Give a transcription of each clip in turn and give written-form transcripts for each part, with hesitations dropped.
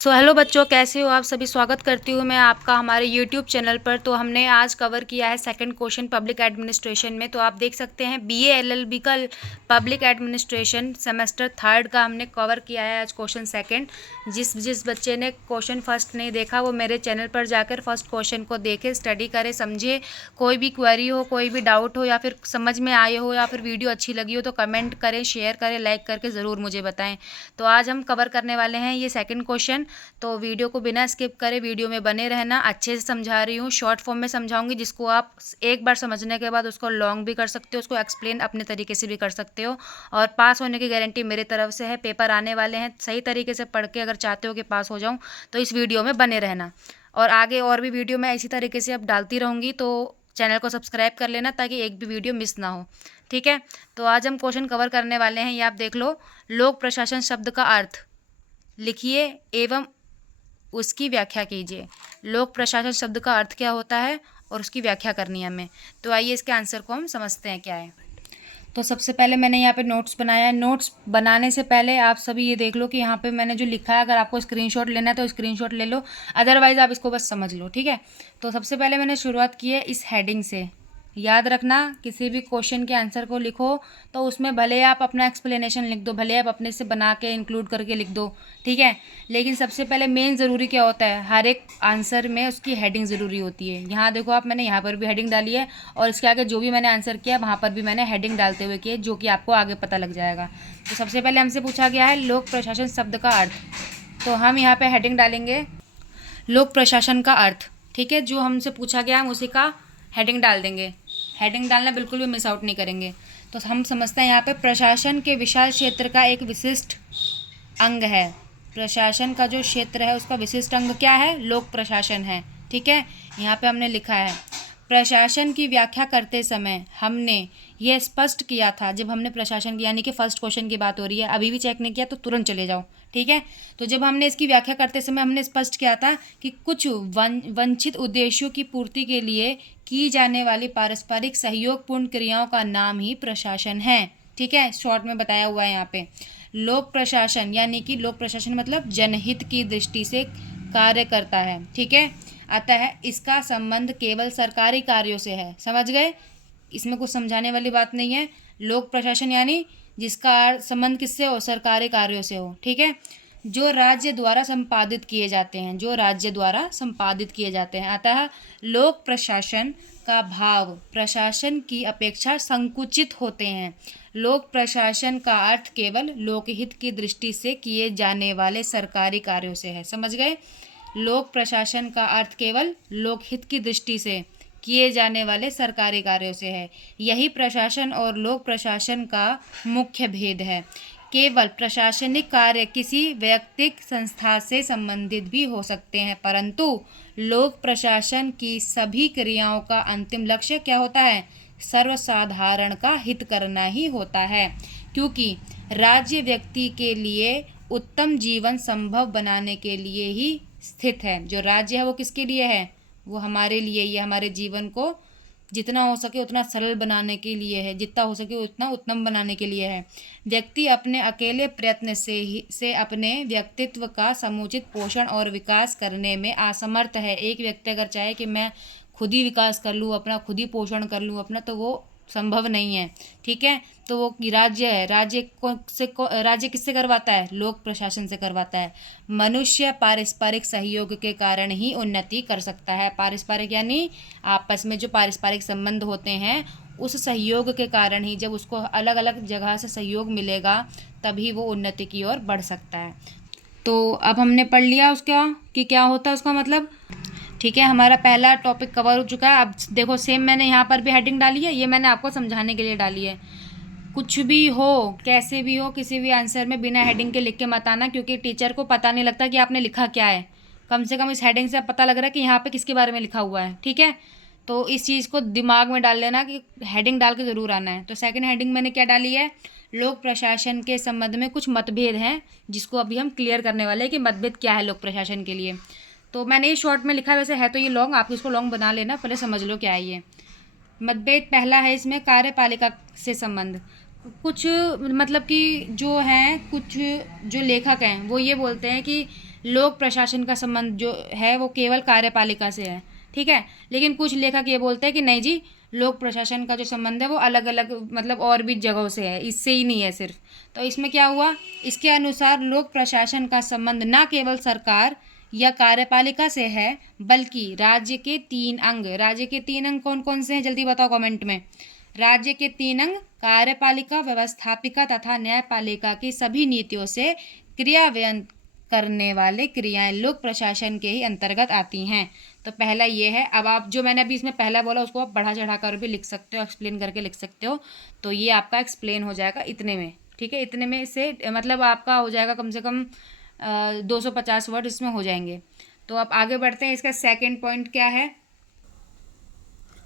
Hello बच्चों, कैसे हो आप सभी। स्वागत करती हूँ मैं आपका हमारे यूट्यूब चैनल पर। तो हमने आज कवर किया है सेकंड क्वेश्चन पब्लिक एडमिनिस्ट्रेशन में। तो आप देख सकते हैं बीए एलएलबी का पब्लिक एडमिनिस्ट्रेशन सेमेस्टर थर्ड का हमने कवर किया है आज क्वेश्चन सेकंड। जिस बच्चे ने क्वेश्चन फर्स्ट नहीं देखा वो मेरे चैनल पर जाकर फर्स्ट क्वेश्चन को देखे, स्टडी करे, समझे। कोई भी क्वेरी हो, कोई भी डाउट हो या फिर समझ में आए हो या फिर वीडियो अच्छी लगी हो तो कमेंट करें, शेयर करें, लाइक करके ज़रूर मुझे बताएं। तो आज हम कवर करने वाले हैं ये सेकंड क्वेश्चन। तो वीडियो को बिना स्किप करे वीडियो में बने रहना। अच्छे से समझा रही हूँ, शॉर्ट फॉर्म में समझाऊंगी, जिसको आप एक बार समझने के बाद उसको लॉन्ग भी कर सकते हो, उसको एक्सप्लेन अपने तरीके से भी कर सकते हो। और पास होने की गारंटी मेरी तरफ से है। पेपर आने वाले हैं, सही तरीके से पढ़ के अगर चाहते हो कि पास हो जाऊँ तो इस वीडियो में बने रहना। और आगे और भी वीडियो मैं इसी तरीके से अब डालती रहूँगी, तो चैनल को सब्सक्राइब कर लेना ताकि एक भी वीडियो मिस ना हो। ठीक है, तो आज हम क्वेश्चन कवर करने वाले हैं। ये आप देख लो। लोक प्रशासन शब्द का अर्थ लिखिए एवं उसकी व्याख्या कीजिए। लोक प्रशासन शब्द का अर्थ क्या होता है और उसकी व्याख्या करनी है हमें। तो आइए इसके आंसर को हम समझते हैं क्या है। तो सबसे पहले मैंने यहाँ पे नोट्स बनाया है। नोट्स बनाने से पहले आप सभी ये देख लो कि यहाँ पे मैंने जो लिखा है, अगर आपको स्क्रीनशॉट लेना है तो स्क्रीनशॉट ले लो, अदरवाइज़ आप इसको बस समझ लो। ठीक है, तो सबसे पहले मैंने शुरुआत की है इस हेडिंग से। याद रखना, किसी भी क्वेश्चन के आंसर को लिखो तो उसमें भले आप अपना एक्सप्लेनेशन लिख दो, भले आप अपने से बना के इंक्लूड करके लिख दो। ठीक है, लेकिन सबसे पहले मेन ज़रूरी क्या होता है, हर एक आंसर में उसकी हेडिंग ज़रूरी होती है। यहाँ देखो आप, मैंने यहाँ पर भी हेडिंग डाली है और इसके आगे जो भी मैंने आंसर किया वहाँ पर भी मैंने हेडिंग डालते हुए किए, जो कि आपको आगे पता लग जाएगा। तो सबसे पहले हमसे पूछा गया है लोक प्रशासन शब्द का अर्थ। तो हम यहाँ पर हेडिंग डालेंगे लोक प्रशासन का अर्थ। ठीक है, जो हमसे पूछा गया हम उसी का हेडिंग डाल देंगे। हेडिंग डालना बिल्कुल भी मिस आउट नहीं करेंगे। तो हम समझते हैं यहाँ पे प्रशासन के विशाल क्षेत्र का एक विशिष्ट अंग है। प्रशासन का जो क्षेत्र है उसका विशिष्ट अंग क्या है, लोक प्रशासन है। ठीक है, यहाँ पे हमने लिखा है प्रशासन की व्याख्या करते समय हमने यह स्पष्ट किया था। जब हमने प्रशासन की, यानी कि फर्स्ट क्वेश्चन की बात हो रही है, अभी भी चेक नहीं किया तो तुरंत चले जाओ। ठीक है, तो जब हमने इसकी व्याख्या करते समय हमने स्पष्ट किया था कि कुछ वंचित उद्देश्यों की पूर्ति के लिए की जाने वाली पारस्परिक सहयोगपूर्ण क्रियाओं का नाम ही प्रशासन है। ठीक है, शॉर्ट में बताया हुआ है यहाँ पे। लोक प्रशासन यानी कि लोक प्रशासन मतलब जनहित की दृष्टि से कार्य करता है। ठीक है, अतः इसका संबंध केवल सरकारी कार्यों से है। समझ गए, इसमें कुछ समझाने वाली बात नहीं है। लोक प्रशासन यानी जिसका संबंध किससे हो, सरकारी कार्यों से हो। ठीक है, जो राज्य द्वारा संपादित किए जाते हैं, जो राज्य द्वारा संपादित किए जाते हैं। अतः लोक प्रशासन का भाव प्रशासन की अपेक्षा संकुचित होते हैं। लोक प्रशासन का अर्थ केवल लोकहित की दृष्टि से किए जाने वाले सरकारी कार्यों से है। समझ गए, लोक प्रशासन का अर्थ केवल लोकहित की दृष्टि से किए जाने वाले सरकारी कार्यों से है। यही प्रशासन और लोक प्रशासन का मुख्य भेद है। केवल प्रशासनिक कार्य किसी व्यक्तिक संस्था से संबंधित भी हो सकते हैं, परंतु लोक प्रशासन की सभी क्रियाओं का अंतिम लक्ष्य क्या होता है, सर्वसाधारण का हित करना ही होता है। क्योंकि राज्य व्यक्ति के लिए उत्तम जीवन संभव बनाने के लिए ही स्थित है। जो राज्य है वो किसके लिए है, वो हमारे लिए, ये हमारे जीवन को जितना हो सके उतना सरल बनाने के लिए है, जितना हो सके उतना उत्तम बनाने के लिए है। व्यक्ति अपने अकेले प्रयत्न से अपने व्यक्तित्व का समुचित पोषण और विकास करने में असमर्थ है। एक व्यक्ति अगर चाहे कि मैं खुद ही विकास कर लूँ, अपना खुद ही पोषण कर लूँ अपना, तो वो संभव नहीं है। ठीक है, तो वो राज्य है, राज्य किससे करवाता है, लोक प्रशासन से करवाता है। मनुष्य पारस्परिक सहयोग के कारण ही उन्नति कर सकता है। पारस्परिक यानी आपस में जो पारस्परिक संबंध होते हैं, उस सहयोग के कारण ही, जब उसको अलग अलग जगह से सहयोग मिलेगा तभी वो उन्नति की ओर बढ़ सकता है। तो अब हमने पढ़ लिया उसका कि क्या होता है उसका मतलब। ठीक है, हमारा पहला टॉपिक कवर हो चुका है। अब देखो, सेम मैंने यहाँ पर भी हेडिंग डाली है, ये मैंने आपको समझाने के लिए डाली है। कुछ भी हो, कैसे भी हो, किसी भी आंसर में बिना हेडिंग के लिख के मत आना, क्योंकि टीचर को पता नहीं लगता कि आपने लिखा क्या है। कम से कम इस हेडिंग से पता लग रहा है कि यहाँ पे किसके बारे में लिखा हुआ है। ठीक है, तो इस चीज़ को दिमाग में डाल लेना कि हेडिंग डाल के ज़रूर आना है। तो सेकंड हेडिंग मैंने क्या डाली है, लोक प्रशासन के संबंध में कुछ मतभेद हैं, जिसको अभी हम क्लियर करने वाले हैं कि मतभेद क्या है लोक प्रशासन के लिए। तो मैंने ये शॉर्ट में लिखा है, वैसे है तो ये लॉन्ग, आप इसको लॉन्ग बना लेना, पहले समझ लो क्या है ये। मतभेद पहला है इसमें कार्यपालिका से संबंध। कुछ मतलब कि जो हैं, कुछ जो लेखक हैं वो ये बोलते हैं कि लोक प्रशासन का संबंध जो है वो केवल कार्यपालिका से है, ठीक है। लेकिन कुछ लेखक ये बोलते हैं कि नहीं जी, लोक प्रशासन का जो संबंध है वो अलग अलग मतलब और भी जगहों से है, इससे ही नहीं है सिर्फ। तो इसमें क्या हुआ, इसके अनुसार लोक प्रशासन का संबंध न केवल सरकार या कार्यपालिका से है बल्कि राज्य के 3 अंग, राज्य के 3 अंग कौन कौन से हैं जल्दी बताओ कमेंट में। राज्य के 3 अंग कार्यपालिका, व्यवस्थापिका तथा न्यायपालिका की सभी नीतियों से क्रियान्वयन करने वाले क्रियाएं लोक प्रशासन के ही अंतर्गत आती हैं। तो पहला ये है। अब आप जो मैंने अभी इसमें पहला बोला उसको आप बढ़ा चढ़ा कर भी लिख सकते हो, एक्सप्लेन करके लिख सकते हो। तो ये आपका एक्सप्लेन हो जाएगा इतने में, ठीक है। इतने में से मतलब आपका हो जाएगा कम से कम 250 वर्ड इसमें हो जाएंगे। तो आप आगे बढ़ते हैं। इसका सेकंड पॉइंट क्या है।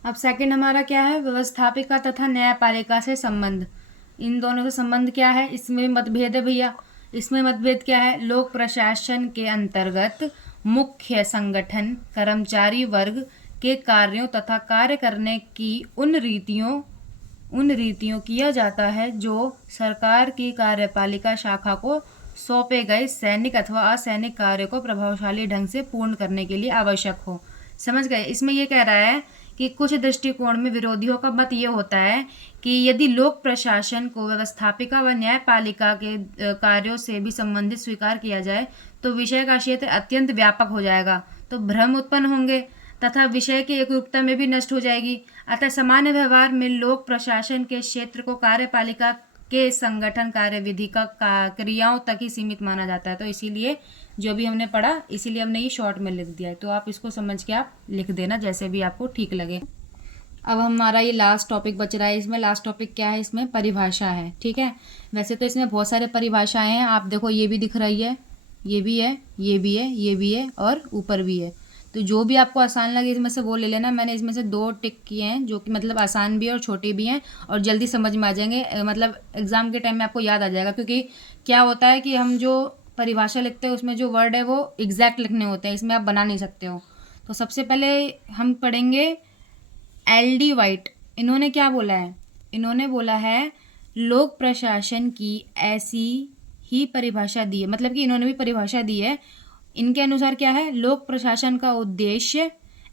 अब सेकंड हमारा क्या है, व्यवस्थापिका तथा न्यायपालिका से संबंध। इन दोनों से संबंध क्या है, इसमें मतभेद है भैया। इसमें मतभेद क्या है, लोक प्रशासन के अंतर्गत मुख्य संगठन कर्मचारी वर्ग के कार्यों तथा कार्य करने की उन रीतियों किया जाता है जो सरकार की कार्यपालिका शाखा को सौंपे गए सैनिक अथवा असैनिक कार्य को प्रभावशाली ढंग से पूर्ण करने के लिए आवश्यक हो। समझ गए। इसमें ये कह रहा है कि कुछ दृष्टिकोण में विरोधियों का मत ये होता है कि यदि लोक प्रशासन को व्यवस्थापिका व न्यायपालिका के कार्यों से भी संबंधित स्वीकार किया जाए तो विषय का क्षेत्र अत्यंत व्यापक हो जाएगा, तो भ्रम उत्पन्न होंगे तथा विषय की एकरूपता में भी नष्ट हो जाएगी। अतः सामान्य व्यवहार में लोक प्रशासन के क्षेत्र को कार्यपालिका के संगठन कार्यविधि का क्रियाओं तक ही सीमित माना जाता है। तो इसीलिए जो भी हमने पढ़ा इसीलिए हमने ये शॉर्ट में लिख दिया है। तो आप इसको समझ के आप लिख देना जैसे भी आपको ठीक लगे। अब हमारा ये लास्ट टॉपिक बच रहा है। इसमें लास्ट टॉपिक क्या है, इसमें परिभाषा है, ठीक है। वैसे तो इसमें बहुत सारे परिभाषाएं हैं, आप देखो ये भी दिख रही है, ये भी है, ये भी है, ये भी है और ऊपर भी है। तो जो भी आपको आसान लगे इसमें से वो ले लेना। मैंने इसमें से 2 टिक किए हैं जो कि मतलब आसान भी है और छोटे भी हैं और जल्दी समझ में आ जाएंगे, मतलब एग्ज़ाम के टाइम में आपको याद आ जाएगा। क्योंकि क्या होता है कि हम जो परिभाषा लिखते हैं उसमें जो वर्ड है वो एग्जैक्ट लिखने होते हैं, इसमें आप बना नहीं सकते हो। तो सबसे पहले हम पढ़ेंगे LD वाइट। इन्होंने क्या बोला है, इन्होंने बोला है लोक प्रशासन की ऐसी ही परिभाषा दी है, मतलब कि इन्होंने भी परिभाषा दी है। इनके अनुसार क्या है, लोक प्रशासन का उद्देश्य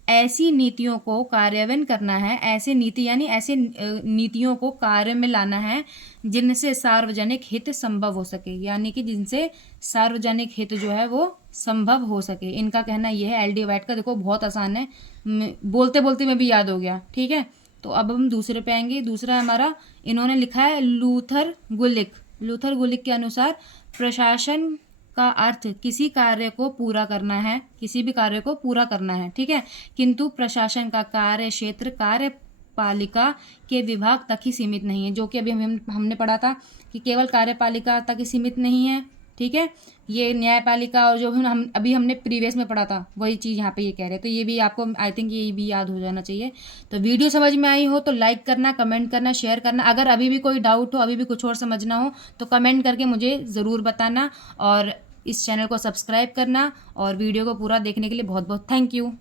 ऐसी नीतियों को कार्यान्वयन करना है, ऐसे नीति यानी ऐसे नीतियों को कार्य में लाना है जिनसे सार्वजनिक हित संभव हो सके, यानी कि जिनसे सार्वजनिक हित जो है वो संभव हो सके। इनका कहना ये है। LD वाइट का देखो बहुत आसान है, बोलते बोलते में भी याद हो गया, ठीक है। तो अब हम दूसरे पे आएंगे। दूसरा हमारा इन्होंने लिखा है लूथर गुलिक के अनुसार प्रशासन का अर्थ किसी कार्य को पूरा करना है, किसी भी कार्य को पूरा करना है, ठीक है। किंतु प्रशासन का कार्य क्षेत्र कार्यपालिका के विभाग तक ही सीमित नहीं है, जो कि अभी हमने पढ़ा था कि केवल कार्यपालिका तक ही सीमित नहीं है, ठीक है। ये न्यायपालिका और जो हमने प्रीवियस में पढ़ा था वही चीज़ यहाँ पे ये कह रहे हैं। तो ये भी आपको आई थिंक ये भी याद हो जाना चाहिए। तो वीडियो समझ में आई हो तो लाइक करना, कमेंट करना, शेयर करना। अगर अभी भी कोई डाउट हो, अभी भी कुछ और समझना हो तो कमेंट करके मुझे ज़रूर बताना और इस चैनल को सब्सक्राइब करना और वीडियो को पूरा देखने के लिए बहुत बहुत थैंक यू।